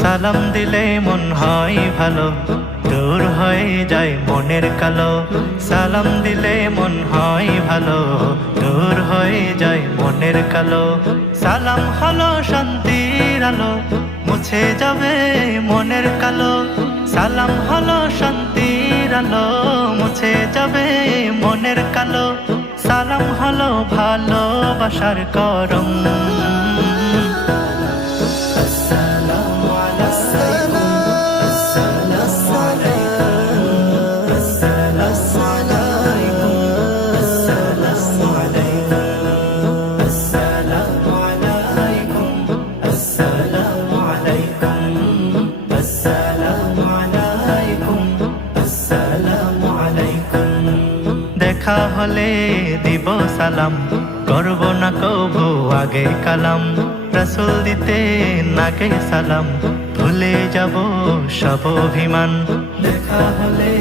সালাম দিলে মন হয় ভালো, দূর হয়ে যায় মনের কালো। সালাম দিলে মন হয় ভালো, দূর হয়ে যায় মনের কালো। সালাম হলো শান্তির আলো, মুছে যাবে মনের কালো। সালাম হলো শান্তির আলো, মুছে যাবে মনের কালো। সালাম হলো ভালোবাসার করম। দেখা হলে দিব সালাম, করব না কবু আগে কালাম। রাসূল দিতে নাগে সালাম, ভুলে যাব সব অভিমান। দেখা হলে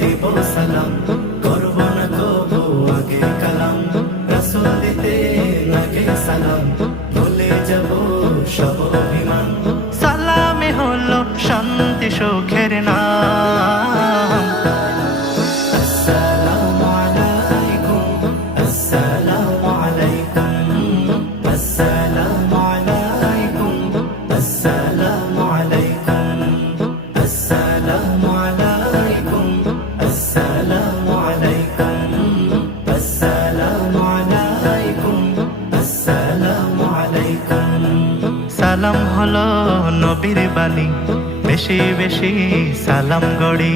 দিব সালাম, করব না কবু আগে কালাম। রাসূল দিতে নাগে সালাম, ভুলে যাব সব অভিমান। সালামে হলো শান্তি সুখের নাম। সালাম হলো নবীর বাণী, বেশি বেশি সালাম গড়ি।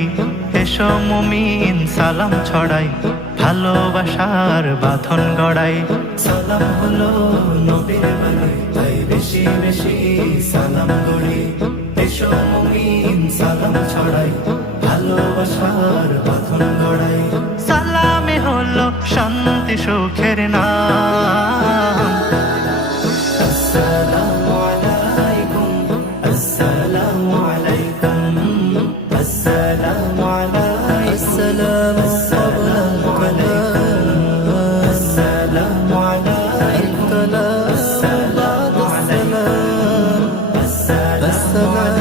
এসো মুমিন সালাম ছড়াই, ভালোবাসার বাঁধন গড়াই। সালাম হলো নবীর বাণী, তাই বেশি বেশি সালাম গড়ি। এসো মুমিন সালাম ছড়াই, ভালোবাসার বাঁধন গড়াই। সালামে হলো শান্তি সুখের নাম। السلام